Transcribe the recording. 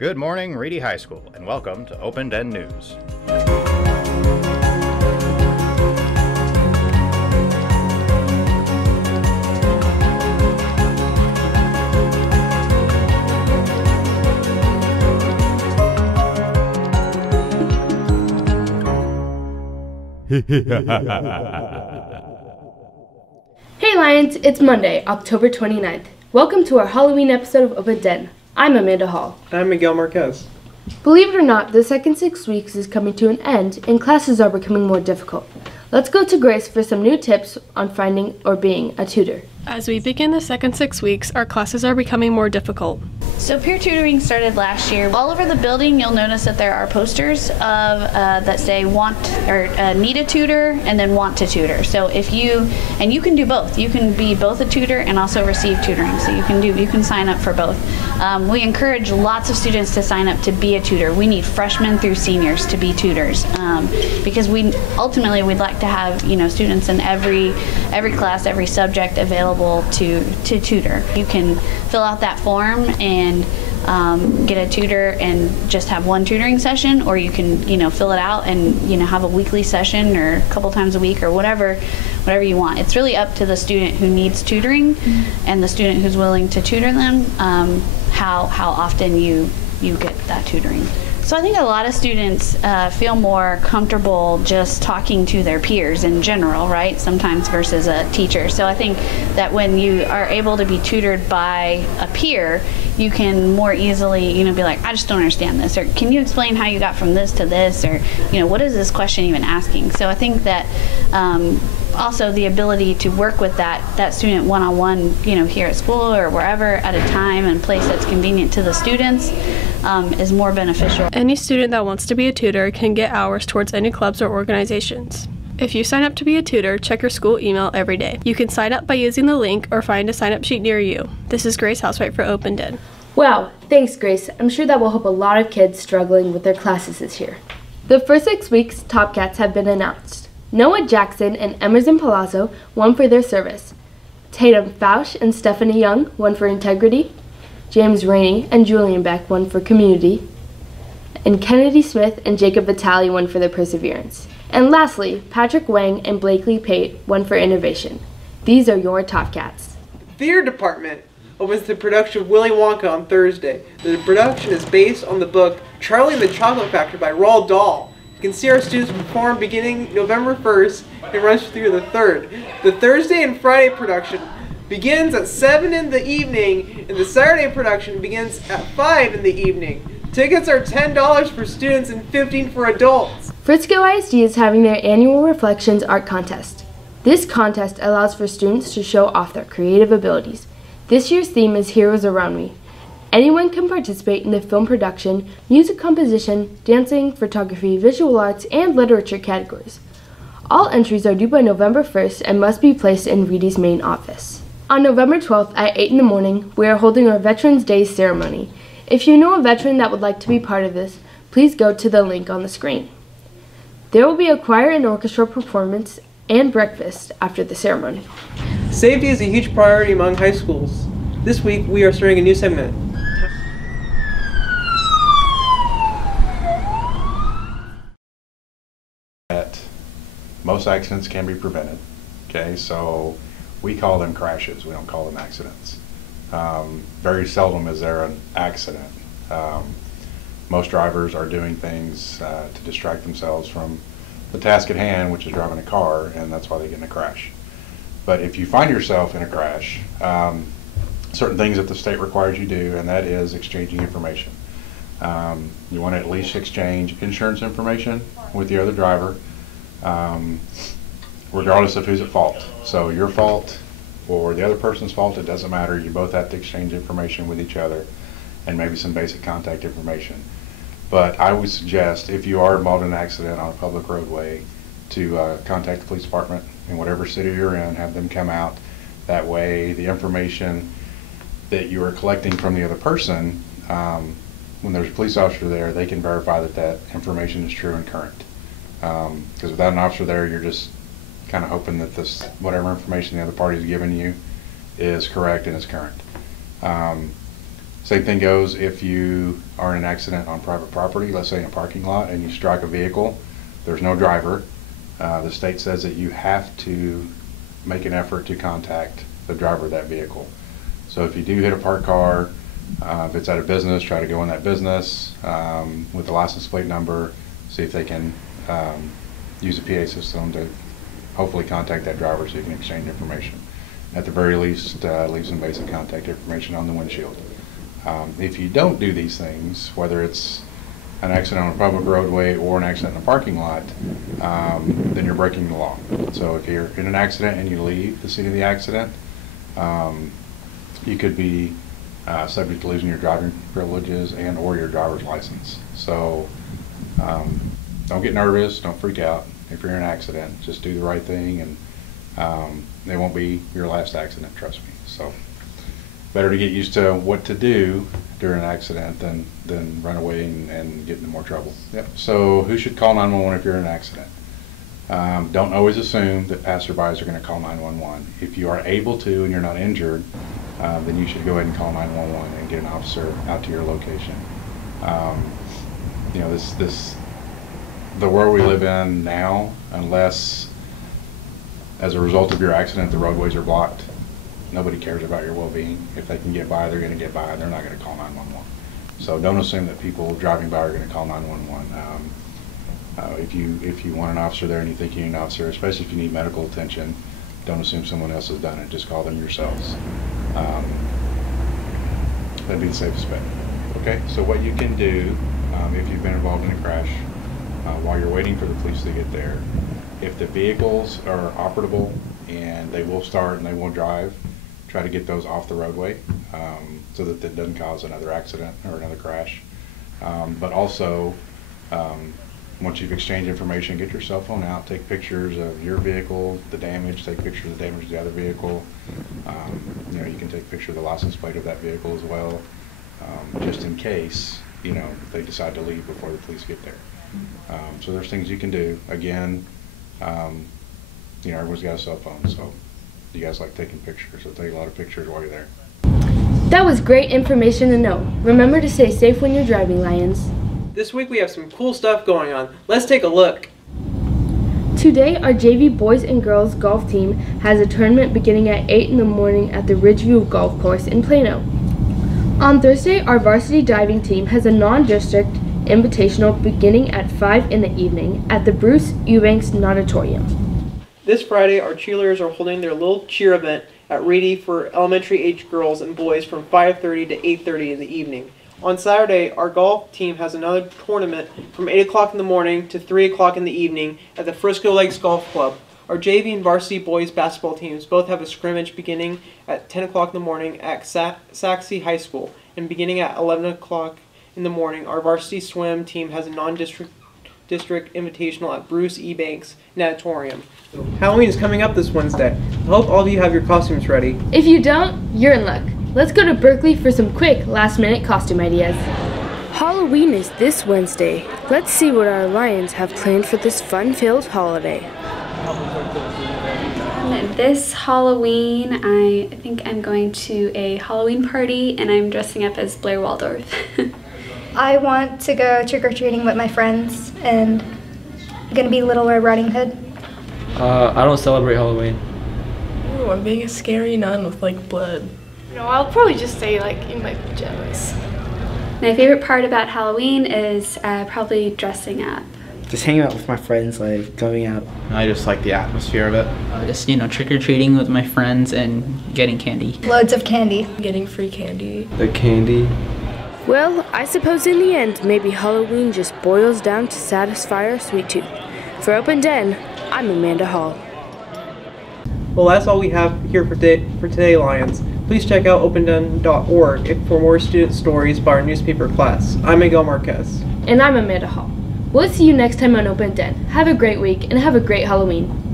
Good morning, Reedy High School, and welcome to Open Den News. Hey Lions, it's Monday, October 29th. Welcome to our Halloween episode of Open Den. I'm Amanda Hall. I'm Miguel Marquez. Believe it or not, the second 6 weeks is coming to an end and classes are becoming more difficult. Let's go to Grace for some new tips on finding or being a tutor. As we begin the second 6 weeks, our classes are becoming more difficult. So peer tutoring started last year. All over the building, you'll notice that there are posters that say want or need a tutor and then want to tutor. So if you can do both. You can be both a tutor and also receive tutoring. So you can sign up for both. We encourage lots of students to sign up to be a tutor. We need freshmen through seniors to be tutors because we'd like to have students in every class, every subject available to tutor. You can fill out that form and get a tutor and just have one tutoring session, or you can fill it out and have a weekly session or a couple times a week or whatever you want. It's really up to the student who needs tutoring and the student who's willing to tutor them how often you get that tutoring. So I think a lot of students feel more comfortable just talking to their peers in general, right? Sometimes versus a teacher. So I think that when you are able to be tutored by a peer, you can more easily, be like, I just don't understand this, or can you explain how you got from this to this, or what is this question even asking? So I think that also the ability to work with that student one-on-one, here at school or wherever at a time and place that's convenient to the students is more beneficial. Any student that wants to be a tutor can get hours towards any clubs or organizations. If you sign up to be a tutor, check your school email every day. You can sign up by using the link or find a sign-up sheet near you. This is Grace Housewright for Open Den. Wow, thanks Grace. I'm sure that will help a lot of kids struggling with their classes this year. The first 6 weeks, Top Cats have been announced. Noah Jackson and Emerson Palazzo won for their service. Tatum Fausch and Stephanie Young won for integrity. James Rainey and Julian Beck won for community. And Kennedy Smith and Jacob Vitale won for their perseverance. And lastly, Patrick Wang and Blakely Pate won for innovation. These are your Top Cats. Theater department opens the production of Willy Wonka on Thursday. The production is based on the book Charlie and the Chocolate Factory by Roald Dahl. You can see our students perform beginning November 1st and runs through the 3rd. The Thursday and Friday production begins at 7 in the evening, and the Saturday production begins at 5 in the evening. Tickets are $10 for students and $15 for adults. Frisco ISD is having their annual Reflections Art Contest. This contest allows for students to show off their creative abilities. This year's theme is Heroes Around Me. Anyone can participate in the film production, music composition, dancing, photography, visual arts, and literature categories. All entries are due by November 1st and must be placed in Reedy's main office. On November 12th at 8 in the morning, we are holding our Veterans Day ceremony. If you know a veteran that would like to be part of this, please go to the link on the screen. There will be a choir and orchestra performance and breakfast after the ceremony. Safety is a huge priority among high schools. This week, we are starting a new segment. Most accidents can be prevented. Okay, so we call them crashes. We don't call them accidents. Very seldom is there an accident. Most drivers are doing things to distract themselves from the task at hand, which is driving a car, and that's why they get in a crash. But if you find yourself in a crash, certain things that the state requires you do, and that is exchanging information. You want to at least exchange insurance information with the other driver, regardless of who's at fault. So your fault or the other person's fault, it doesn't matter. You both have to exchange information with each other and maybe some basic contact information. But I would suggest, if you are involved in an accident on a public roadway, to contact the police department in whatever city you're in, have them come out. That way the information that you are collecting from the other person, when there's a police officer there, they can verify that that information is true and current. Because without an officer there, you're just kind of hoping that this, whatever information the other party is giving you, is correct and is current. Same thing goes if you are in an accident on private property, let's say in a parking lot, and you strike a vehicle, there's no driver. The state says that you have to make an effort to contact the driver of that vehicle. So if you do hit a parked car, if it's at a business, try to go in that business with the license plate number, see if they can use a PA system to hopefully contact that driver so you can exchange information. At the very least, leave some basic contact information on the windshield. If you don't do these things, whether it's an accident on a public roadway or an accident in a parking lot, then you're breaking the law. So if you're in an accident and you leave the scene of the accident, you could be subject to losing your driving privileges and or your driver's license. So don't get nervous, don't freak out. If you're in an accident, just do the right thing, and it won't be your last accident, trust me. So better to get used to what to do during an accident than run away and get into more trouble. Yep. So who should call 911 if you're in an accident? Don't always assume that passerbys are going to call 911. If you are able to and you're not injured, then you should go ahead and call 911 and get an officer out to your location. You know, the world we live in now, unless as a result of your accident the roadways are blocked, nobody cares about your well-being. If they can get by, they're going to get by. They're not going to call 911. So don't assume that people driving by are going to call 911. If you want an officer there and you think you need an officer, especially if you need medical attention, don't assume someone else has done it. Just call them yourselves. That'd be the safest bet. Okay, so what you can do if you've been involved in a crash, while you're waiting for the police to get there, if the vehicles are operable and they will start and they will drive, try to get those off the roadway so that it doesn't cause another accident or another crash. But also, once you've exchanged information, get your cell phone out, take pictures of your vehicle, the damage, take pictures of the damage of the other vehicle. You know, you can take a picture of the license plate of that vehicle as well, just in case, you know, they decide to leave before the police get there. So there's things you can do. Again, you know, everyone's got a cell phone, so you guys like taking pictures, so take a lot of pictures while you're there. That was great information to know. Remember to stay safe when you're driving, Lions. This week we have some cool stuff going on. Let's take a look. Today, our JV boys and girls golf team has a tournament beginning at 8 in the morning at the Ridgeview Golf Course in Plano. On Thursday, our varsity diving team has a non-district invitational beginning at 5 in the evening at the Bruce Eubanks Natatorium. This Friday, our cheerleaders are holding their little cheer event at Reedy for elementary-aged girls and boys from 5:30 to 8:30 in the evening. On Saturday, our golf team has another tournament from 8 o'clock in the morning to 3 o'clock in the evening at the Frisco Lakes Golf Club. Our JV and varsity boys basketball teams both have a scrimmage beginning at 10 o'clock in the morning at Saxe High School, and beginning at 11 o'clock in the morning, our varsity swim team has a non-district invitational at Bruce E. Banks Natatorium. Halloween is coming up this Wednesday. I hope all of you have your costumes ready. If you don't, you're in luck. Let's go to Berkeley for some quick last-minute costume ideas. Halloween is this Wednesday. Let's see what our Lions have planned for this fun-filled holiday. This Halloween, I think I'm going to a Halloween party and I'm dressing up as Blair Waldorf. I want to go trick-or-treating with my friends and I'm going to be Little Red Riding Hood. I don't celebrate Halloween. Ooh, I'm being a scary nun with like blood. No, I'll probably just stay like in my pajamas. My favorite part about Halloween is probably dressing up. Just hanging out with my friends, like going out. I just like the atmosphere of it. Just, you know, trick-or-treating with my friends and getting candy. Loads of candy. Getting free candy. The candy. Well, I suppose in the end, maybe Halloween just boils down to satisfy our sweet tooth. For Open Den, I'm Amanda Hall. Well, that's all we have here for today, Lions. Please check out openden.org for more student stories by our newspaper class. I'm Miguel Marquez. And I'm Amanda Hall. We'll see you next time on Open Den. Have a great week and have a great Halloween.